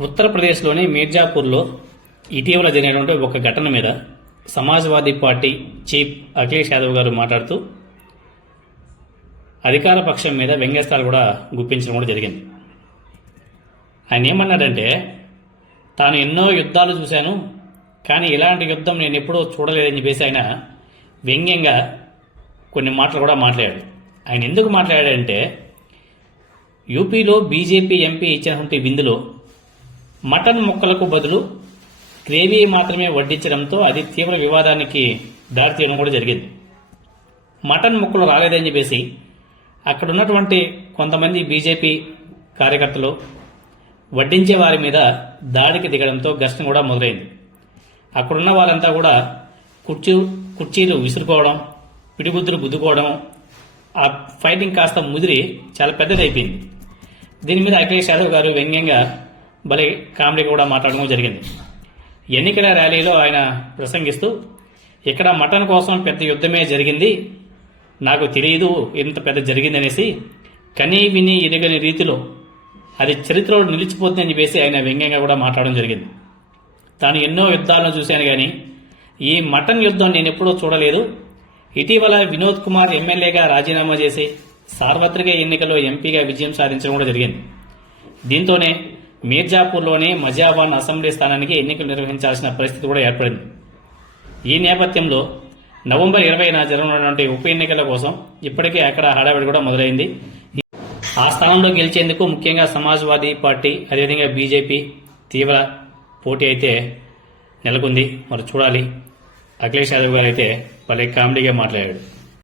ఉత్తరప్రదేశ్లోని మీర్జాపూర్లో ఇటీవల జరిగినటువంటి ఒక ఘటన మీద సమాజ్వాదీ పార్టీ చీఫ్ అఖిలేష్ యాదవ్ గారు మాట్లాడుతూ అధికార పక్షం మీద వ్యంగ్యస్థాలు కూడా గుప్పించడం కూడా జరిగింది. ఆయన ఏమన్నాడంటే తాను ఎన్నో యుద్ధాలు చూశాను కానీ ఇలాంటి యుద్ధం నేను ఎప్పుడూ చూడలేదని చెప్పేసి ఆయన వ్యంగ్యంగా కొన్ని మాటలు కూడా మాట్లాడాడు. ఆయన ఎందుకు మాట్లాడాడంటే యూపీలో బీజేపీ ఎంపీ ఇచ్చినటువంటి విందులో మటన్ ముక్కలకు బదులు గ్రేవీ మాత్రమే వడ్డించడంతో అది తీవ్ర వివాదానికి దారితీయడం కూడా జరిగింది. మటన్ ముక్కలు రాలేదని చెప్పేసి అక్కడ ఉన్నటువంటి కొంతమంది బీజేపీ కార్యకర్తలు వడ్డించే వారి మీద దాడికి దిగడంతో ఘర్షణ కూడా మొదలైంది. అక్కడున్న వారంతా కూడా కుర్చీ కుర్చీలు విసురుకోవడం పిడిగుద్దులు గుద్దుకోవడం ఆ ఫైటింగ్ కాస్త ముదిరి చాలా పెద్దదైపోయింది. దీని మీద అఖిలేష్ యాదవ్ గారు వ్యంగ్యంగా భలే కామెడీ కూడా మాట్లాడడం జరిగింది. ఎన్నికల ర్యాలీలో ఆయన ప్రసంగిస్తూ ఇక్కడ మటన్ కోసం పెద్ద యుద్ధమే జరిగింది. నాకు తెలియదు ఇంత పెద్ద జరిగిందనేసి కనీ విని ఎరగని రీతిలో అది చరిత్రలో నిలిచిపోతుందని చెప్పేసి ఆయన వ్యంగ్యంగా కూడా మాట్లాడడం జరిగింది. తాను ఎన్నో యుద్ధాలను చూశాను కానీ ఈ మటన్ యుద్ధం నేను ఎప్పుడూ చూడలేదు. ఇటీవల వినోద్ కుమార్ ఎమ్మెల్యేగా రాజీనామా చేసి సార్వత్రిక ఎన్నికల్లో ఎంపీగా విజయం సాధించడం కూడా జరిగింది. దీంతోనే మీర్జాపూర్లోని మజాబాన్ అసెంబ్లీ స్థానానికి ఎన్నికలు నిర్వహించాల్సిన పరిస్థితి కూడా ఏర్పడింది. ఈ నేపథ్యంలో నవంబర్ ఇరవైన జరగనున్నటువంటి ఉప ఎన్నికల కోసం ఇప్పటికే అక్కడ హడావిడి కూడా మొదలైంది. ఆ స్థానంలో గెలిచేందుకు ముఖ్యంగా సమాజ్వాదీ పార్టీ అదేవిధంగా బీజేపీ తీవ్ర పోటీ అయితే నెలకొంది. మరి చూడాలి. అఖిలేష్ యాదవ్ గారు అయితే భలే కామెడీగా మాట్లాడాడు.